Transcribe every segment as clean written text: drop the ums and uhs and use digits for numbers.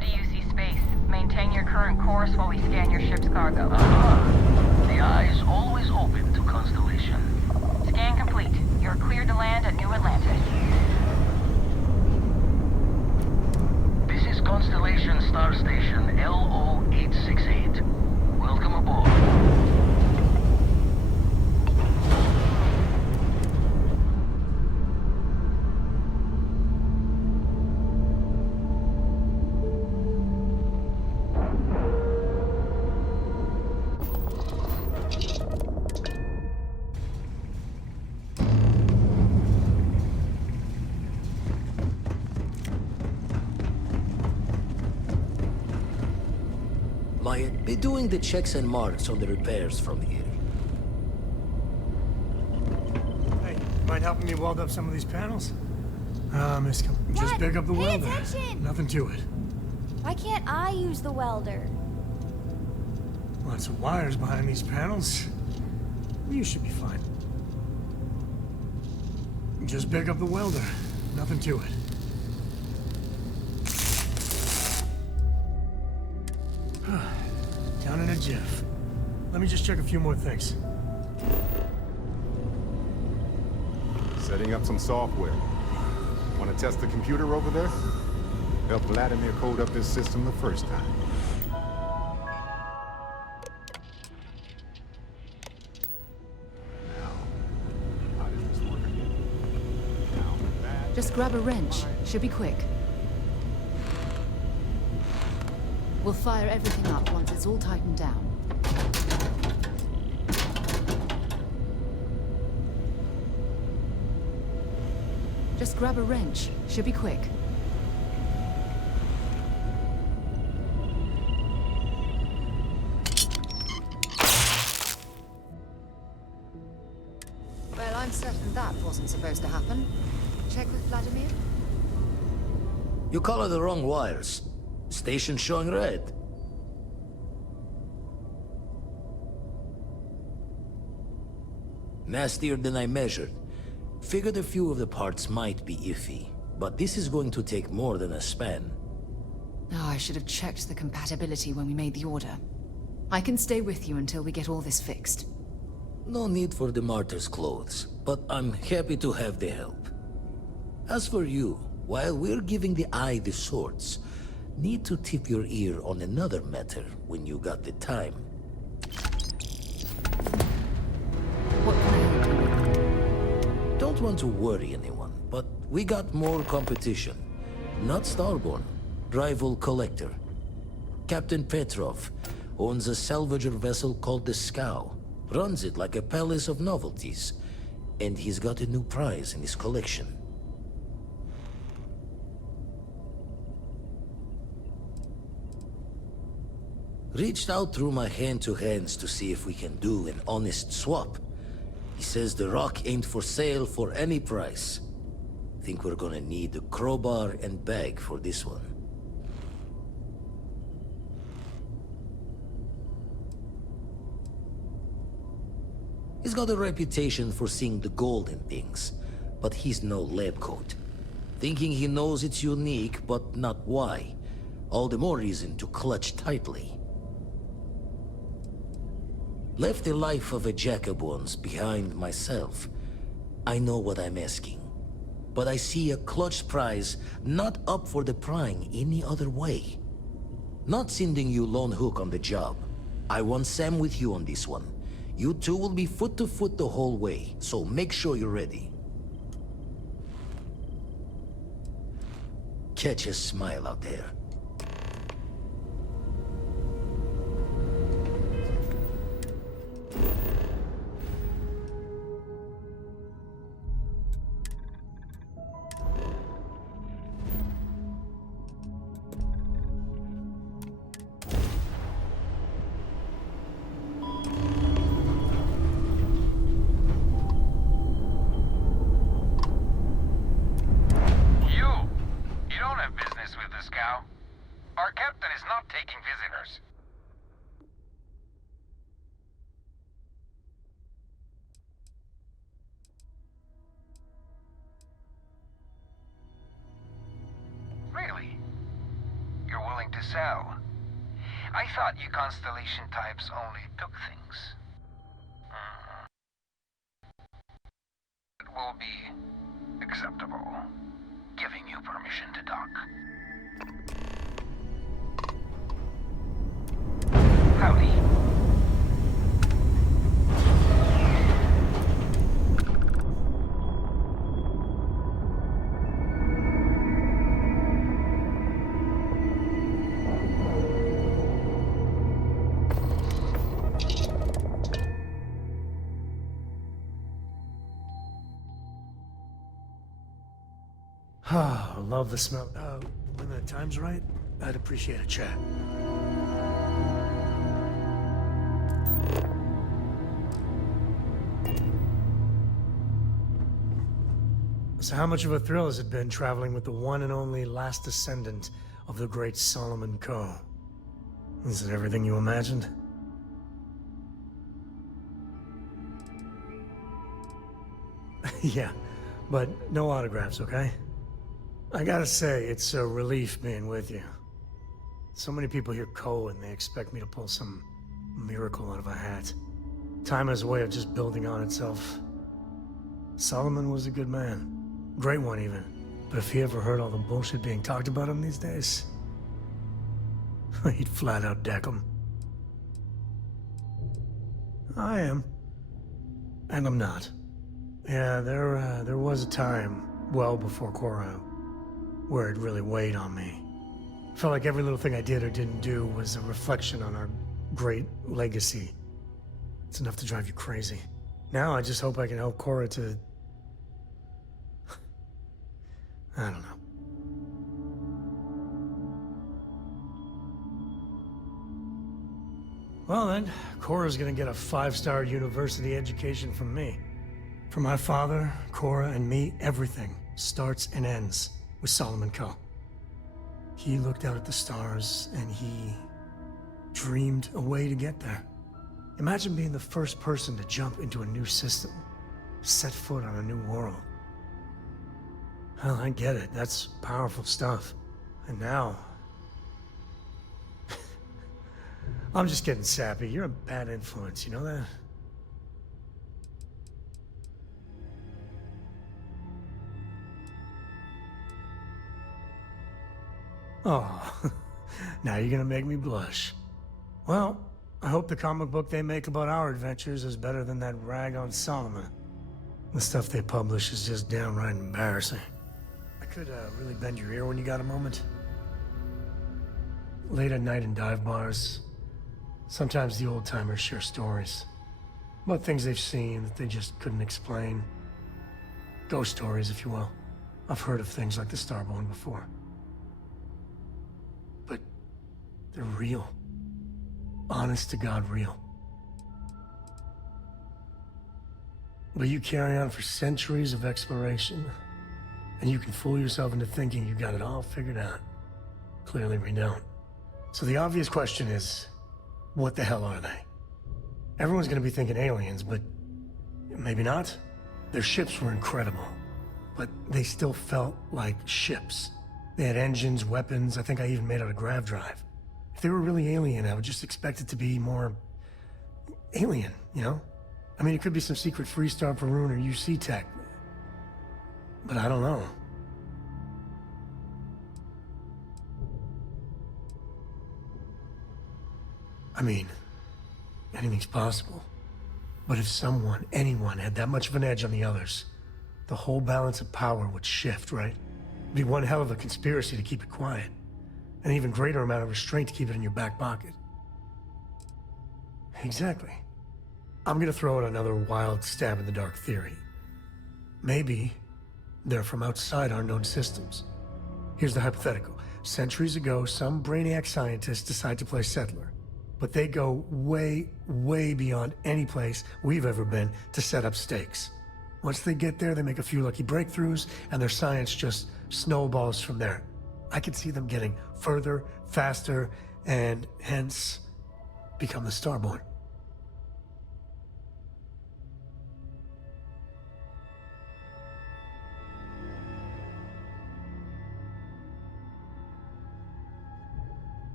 to UC space. Maintain your current course while we scan your ship's cargo. The eye is always open to Constellation. Scan complete. You're cleared to land at New Atlantis. This is Constellation Star Station LO-868. Welcome aboard. Be doing the checks and marks on the repairs from here. Hey, mind helping me weld up some of these panels? Miss, just Dad, pick up the pay welder. attention! Nothing to it. Why can't I use the welder? Lots of wires behind these panels. You should be fine. Just pick up the welder. Nothing to it. Down in a jiff. Let me just check a few more things. Setting up some software. Want to test the computer over there? Helped Vladimir code up this system the first time. Now, how does this work again? Now, that... Just grab a wrench. Should be quick. We'll fire everything up once it's all tightened down. Just grab a wrench. Should be quick. Well, I'm certain that wasn't supposed to happen. Check with Vladimir? You color the wrong wires. Station showing red. Nastier than I measured. Figured a few of the parts might be iffy, but this is going to take more than a span. Oh, I should have checked the compatibility when we made the order. I can stay with you until we get all this fixed. No need for the martyr's clothes, but I'm happy to have the help. As for you, while we're giving the eye the swords, need to tip your ear on another matter when you got the time. What can I help you with? Don't want to worry anyone, but we got more competition. Not Starborn, rival collector. Captain Petrov owns a salvager vessel called the Scow. Runs it like a palace of novelties. And he's got a new prize in his collection. Reached out through my hand-to-hands to see if we can do an honest swap. He says the rock ain't for sale for any price. Think we're gonna need a crowbar and bag for this one. He's got a reputation for seeing the gold in things, but he's no lab coat. Thinking he knows it's unique, but not why. All the more reason to clutch tightly. Left the life of a jackabones behind myself. I know what I'm asking. But I see a clutch prize not up for the prying any other way. Not sending you lone hook on the job. I want Sam with you on this one. You two will be foot to foot the whole way, so make sure you're ready. Catch a smile out there. Our captain is not taking visitors. Really? You're willing willing to sell. I thought you Constellation types only took things. It will be acceptable, giving you permission to dock. Howdy. Ah, love the smell. When the time's right, I'd appreciate a chat. So how much of a thrill has it been traveling with the one and only last descendant of the great Solomon Coe? Is it everything you imagined? Yeah, but no autographs, okay? I gotta say, it's a relief being with you. So many people hear Coe and they expect me to pull some miracle out of a hat. Time has a way of just building on itself. Solomon was a good man. Great one, even. But if he ever heard all the bullshit being talked about him these days, he'd flat out deck him. I am. And I'm not. Yeah, there was a time, well before Cora, where it really weighed on me. Felt like every little thing I did or didn't do was a reflection on our great legacy. It's enough to drive you crazy. Now I just hope I can help Cora to... I don't know. Well then, Cora's gonna get a 5-star university education from me. For my father, Cora, and me, everything starts and ends with Solomon Coe. He looked out at the stars and he dreamed a way to get there. Imagine being the first person to jump into a new system, set foot on a new world. Well, I get it. That's powerful stuff. And now... I'm just getting sappy. You're a bad influence, you know that? Oh, now you're gonna make me blush. Well, I hope the comic book they make about our adventures is better than that rag on Solomon. The stuff they publish is just downright embarrassing. I could really bend your ear when you got a moment. Late at night in dive bars, sometimes the old-timers share stories about things they've seen that they just couldn't explain. Ghost stories, if you will. I've heard of things like the Starborn before. But they're real. Honest to God real. But you carry on for centuries of exploration, and you can fool yourself into thinking you got it all figured out. Clearly we don't. So the obvious question is, what the hell are they? Everyone's gonna be thinking aliens, but maybe not. Their ships were incredible, but they still felt like ships. They had engines, weapons, I think I even made out a grav drive. If they were really alien, I would just expect it to be more... alien, you know? I mean, it could be some secret Freestar Perun or UC tech, but I don't know. I mean, anything's possible. But if someone, anyone, had that much of an edge on the others, the whole balance of power would shift, right? It'd be one hell of a conspiracy to keep it quiet. An even greater amount of restraint to keep it in your back pocket. Exactly. I'm gonna throw out another wild stab-in-the-dark theory. Maybe they're from outside our known systems. Here's the hypothetical. Centuries ago, some brainiac scientists decide to play settler. But they go way, way beyond any place we've ever been to set up stakes. Once they get there, they make a few lucky breakthroughs, and their science just snowballs from there. I could see them getting further, faster, and hence become the Starborn.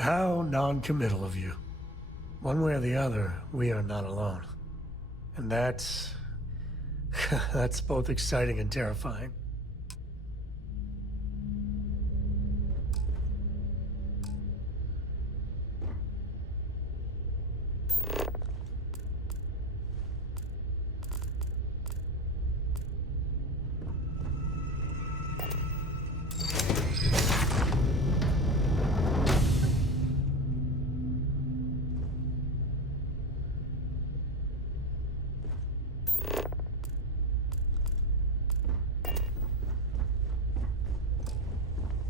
How non-committal of you. One way or the other, we are not alone. And that's... that's both exciting and terrifying.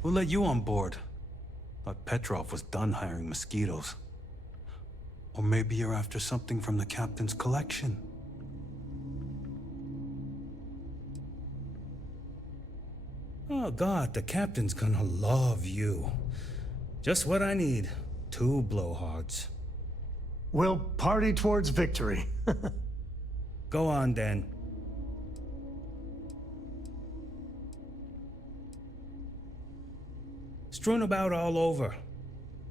Who let you on board? Thought Petrov was done hiring mosquitoes. Or maybe you're after something from the captain's collection. Oh God, the captain's gonna love you. Just what I need. 2 blowhards. We'll party towards victory. Go on, then. Strewn about all over.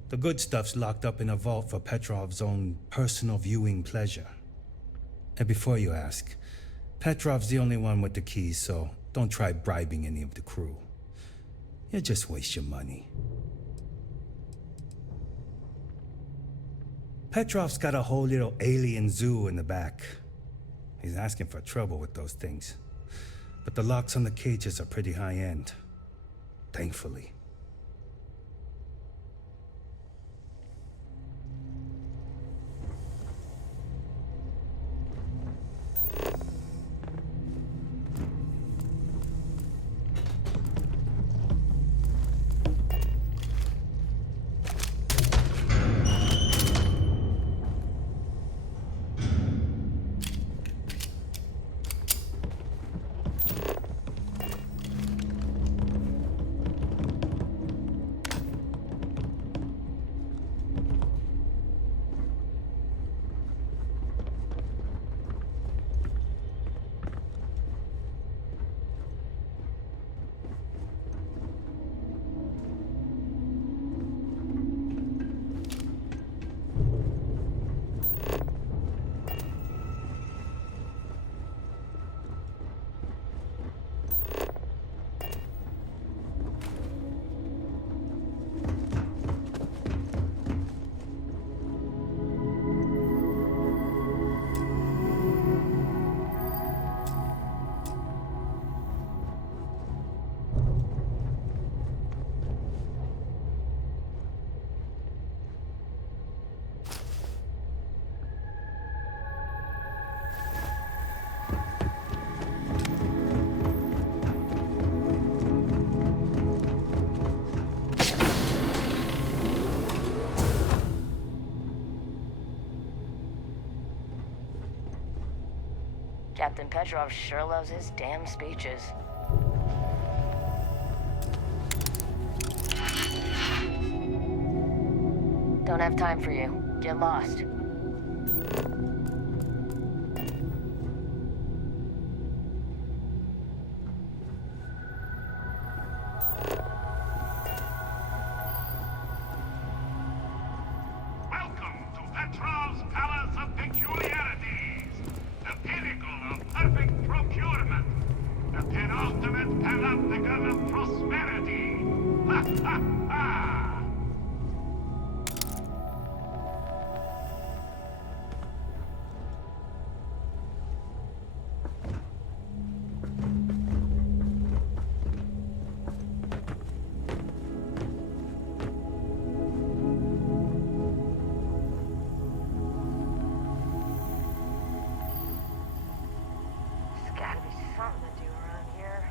The good stuff's locked up in a vault for Petrov's own personal viewing pleasure. And before you ask, Petrov's the only one with the keys, so don't try bribing any of the crew. You'll just waste your money. Petrov's got a whole little alien zoo in the back. He's asking for trouble with those things. But the locks on the cages are pretty high-end. Thankfully. Captain Petrov sure loves his damn speeches. Don't have time for you. Get lost. Welcome to Petrov's Palace of Peculiarities, the pinnacle of perfect procurement, the penultimate panopticon of prosperity. Ha ha ha! There's gotta be something to do around here.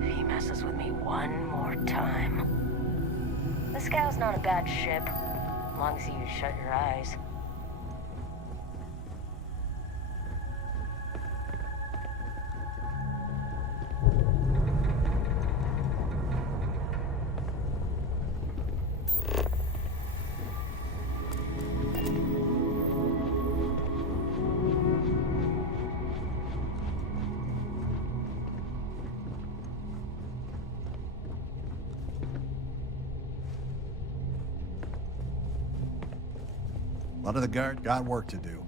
If he messes with me one more time. The Scow's not a bad ship, as long as you shut your eyes. A lot of the guard got work to do.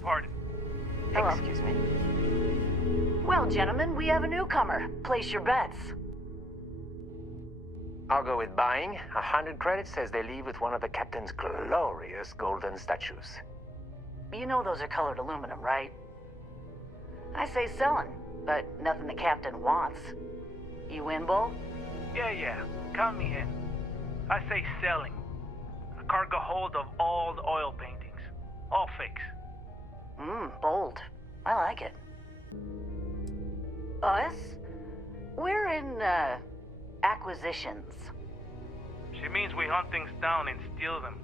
Pardon. Hello. Excuse me. Well, gentlemen, we have a newcomer. Place your bets. I'll go with buying. 100 credits says they leave with one of the captain's glorious golden statues. You know those are colored aluminum, right? I say selling, but nothing the captain wants. You in, Bull? Yeah. Count me in. I say selling. A cargo hold of all the oil paintings. All fakes. Bold. I like it. Us? We're in, acquisitions. She means we hunt things down and steal them.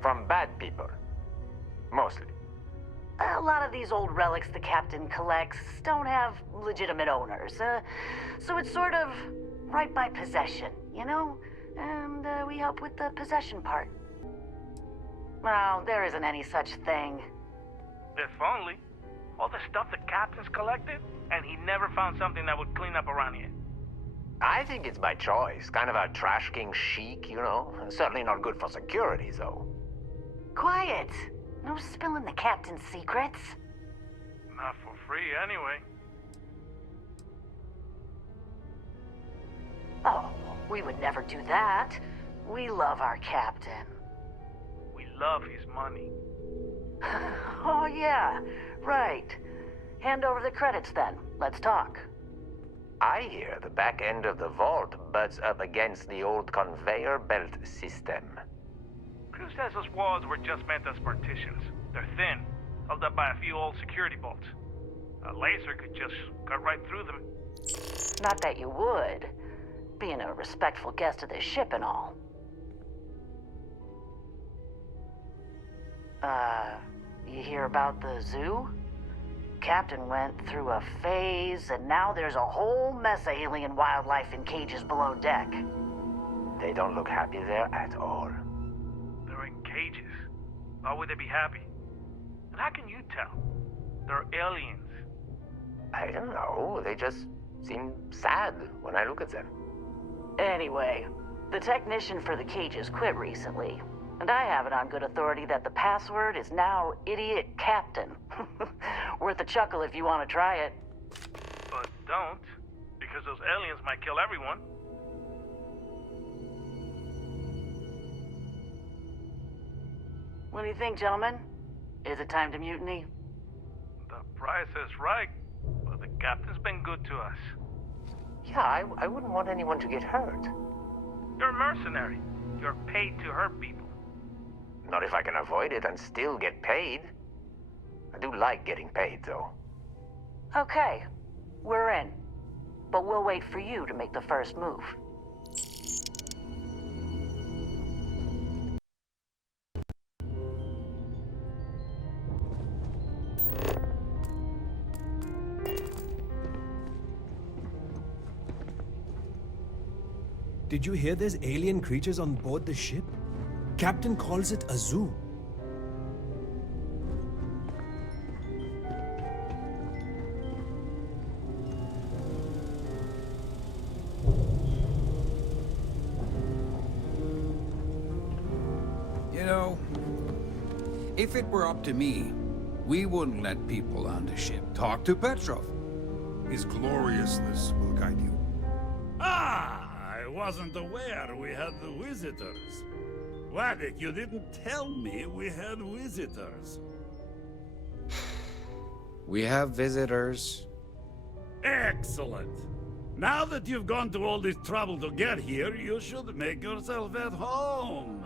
From bad people. Mostly. A lot of these old relics the captain collects don't have legitimate owners, so it's sort of right by possession, you know? And we help with the possession part. Well, there isn't any such thing. If only. All the stuff the captain's collected, and he never found something that would clean up around here. I think it's by choice. Kind of a trash king chic, you know? Certainly not good for security, though. Quiet! No spilling the captain's secrets. Not for free, anyway. Oh, we would never do that. We love our captain. We love his money. Oh, yeah. Right. Hand over the credits, then. Let's talk. I hear the back end of the vault butts up against the old conveyor belt system. Crew says those walls were just meant as partitions. They're thin, held up by a few old security bolts. A laser could just cut right through them. Not that you would. Being a respectful guest of this ship and all. You hear about the zoo? Captain went through a phase, and now there's a whole mess of alien wildlife in cages below deck. They don't look happy there at all. They're in cages. Why would they be happy? And how can you tell? They're aliens. I don't know. They just seem sad when I look at them. Anyway, the technician for the cages quit recently. And I have it on good authority that the password is now Idiot Captain. Worth a chuckle if you want to try it. But don't, because those aliens might kill everyone. What do you think, gentlemen? Is it time to mutiny? The price is right, but the captain's been good to us. Yeah, I wouldn't want anyone to get hurt. You're a mercenary. You're paid to hurt people. Not if I can avoid it and still get paid. I do like getting paid, though. Okay, we're in. But we'll wait for you to make the first move. Did you hear there's alien creatures on board the ship? Captain calls it a zoo. You know, if it were up to me, we wouldn't let people on the ship. Talk to Petrov. His gloriousness will guide you. I wasn't aware we had the visitors. Wadik, you didn't tell me we had visitors. We have visitors. Excellent. Now that you've gone to all this trouble to get here, you should make yourself at home.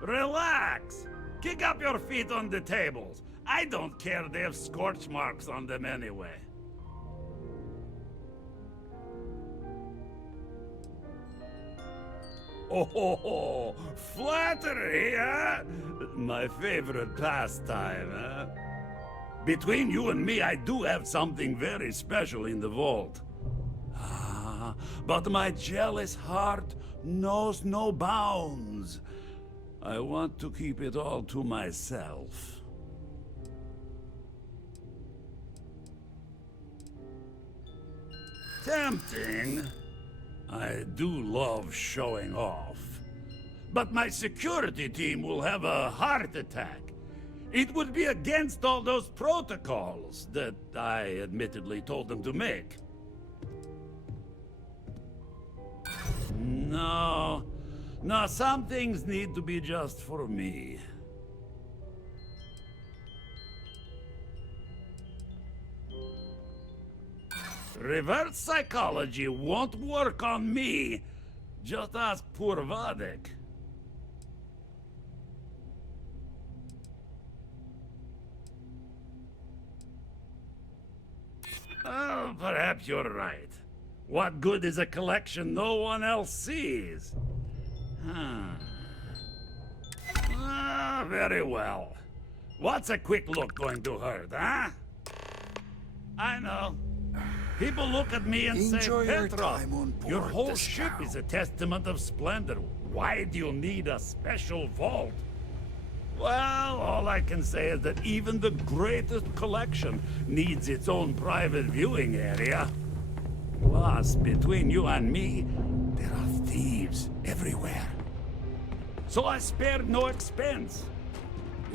Relax. Kick up your feet on the tables. I don't care they have scorch marks on them anyway. Oh, flattery, huh? My favorite pastime, huh? Between you and me, I do have something very special in the vault. But my jealous heart knows no bounds. I want to keep it all to myself. Tempting. I do love showing off. But my security team will have a heart attack. It would be against all those protocols that I admittedly told them to make. No, some things need to be just for me. Reverse psychology won't work on me. Just ask poor Vadek. Oh, perhaps you're right. What good is a collection no one else sees? Very well. What's a quick look going to hurt, huh? I know. People look at me and Enjoy say, your Petrov, time on board your whole the ship scow." is a testament of splendor. Why do you need a special vault? Well, all I can say is that even the greatest collection needs its own private viewing area. Plus, between you and me, there are thieves everywhere. So I spared no expense.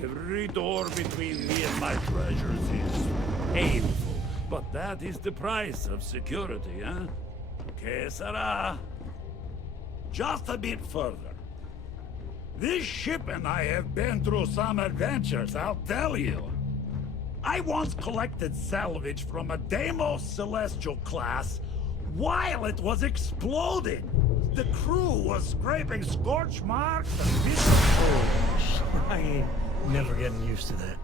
Every door between me and my treasures is painful, but that is the price of security, huh? Que sera? Just a bit further. This ship and I have been through some adventures, I'll tell you. I once collected salvage from a Deimos Celestial class while it was exploding. The crew was scraping scorch marks and I ain't never getting used to that.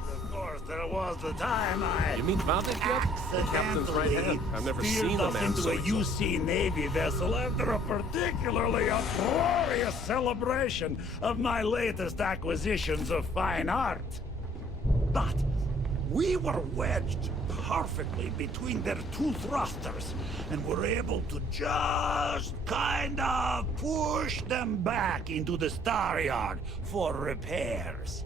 Of course, there was the time I... You mean Vadek yet? The captain's right hand. I've never seen a man into so a UC Navy vessel after a particularly uproarious celebration of my latest acquisitions of fine art. But we were wedged perfectly between their two thrusters and were able to just kind of push them back into the star yard for repairs.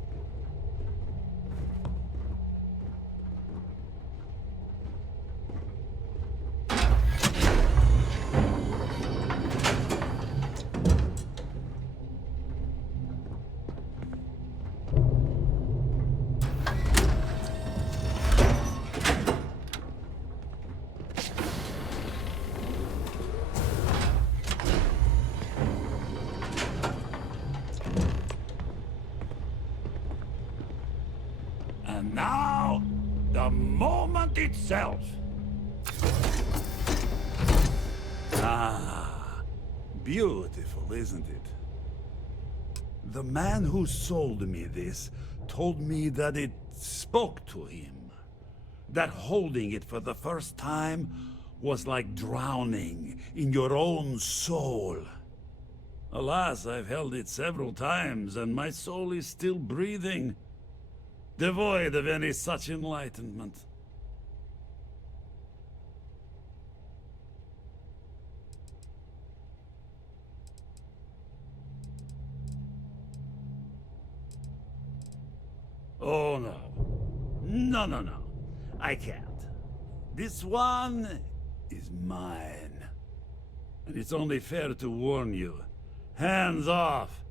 And now, the moment itself. Ah, beautiful, isn't it? The man who sold me this told me that it spoke to him. That holding it for the first time was like drowning in your own soul. Alas, I've held it several times, and my soul is still breathing, devoid of any such enlightenment. Oh no. No. I can't. This one is mine. And it's only fair to warn you. Hands off.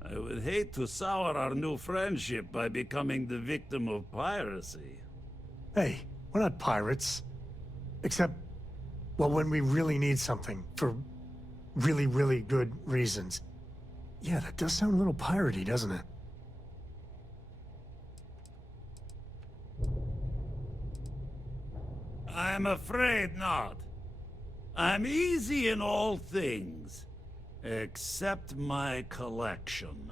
I would hate to sour our new friendship by becoming the victim of piracy. Hey, we're not pirates. Except, well, when we really need something for really, really good reasons. Yeah, that does sound a little piratey, doesn't it? I'm afraid not. I'm easy in all things, except my collection.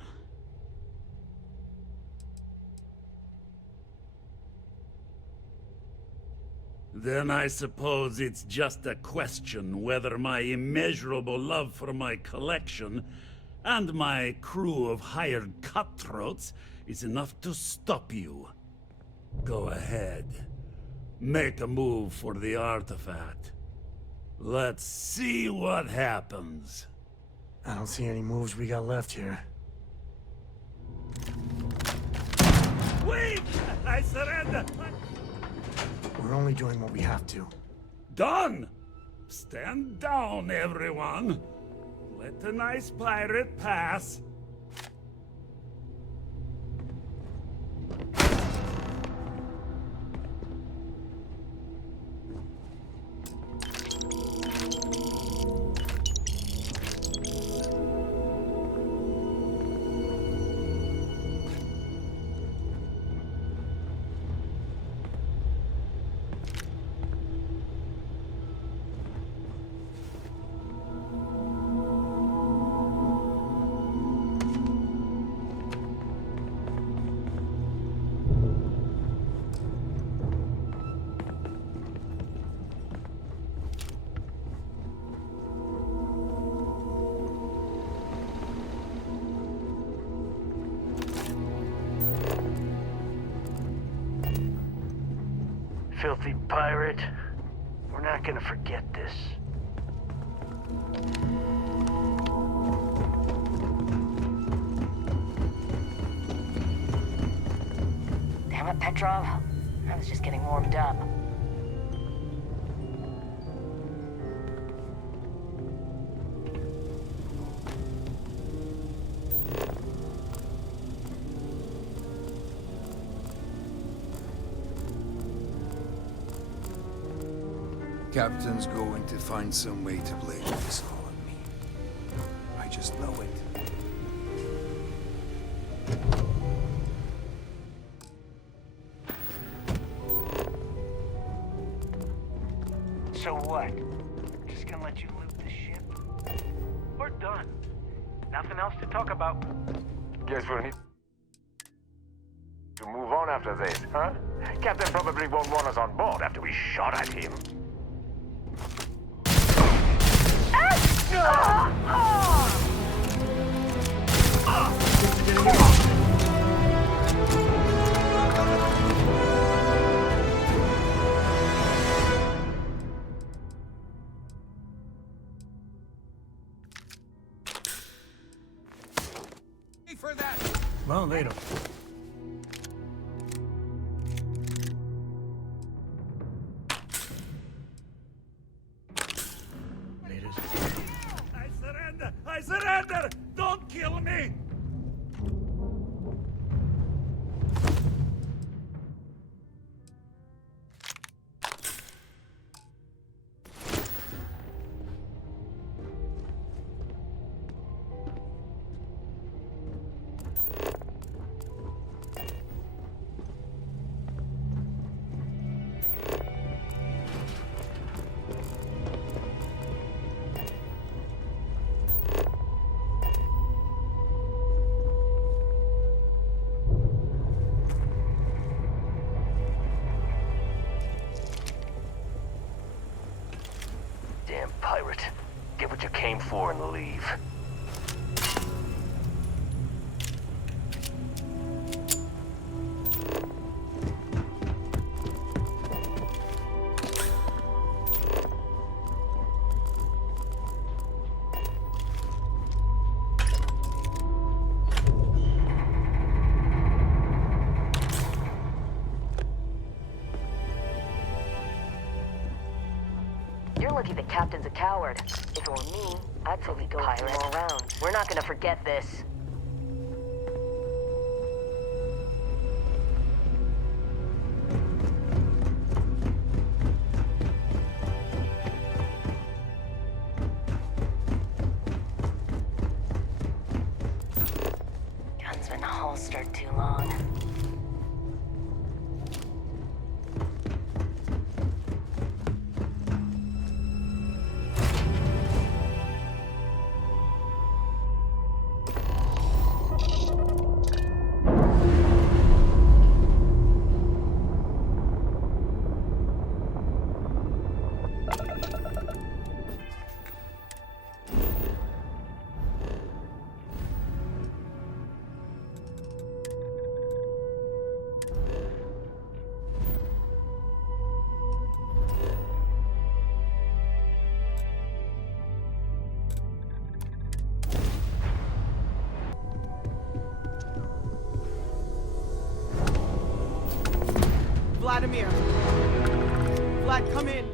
Then I suppose it's just a question whether my immeasurable love for my collection and my crew of hired cutthroats is enough to stop you. Go ahead. Make a move for the artifact. Let's see what happens. I don't see any moves we got left here. Wait! I surrender! We're only doing what we have to. Done! Stand down, everyone. Let the nice pirate pass. Filthy pirate. We're not gonna forget this. Damn it, Petrov. I was just getting warmed up. Captain's going to find some way to blame this all on me. I just know it. So what? Just gonna let you loot the ship? We're done. Nothing else to talk about. Guess we'll need to move on after this, huh? Captain probably won't want us on board after we shot at him. For that. Well, later. I surrender! I surrender! Don't kill me! Damn pirate. Get what you came for and leave. You're lucky the captain's a coward. If it were me, I'd say we go a few more rounds. We're not gonna forget this. Gun's been holstered too long. Vladimir. Vlad, come in.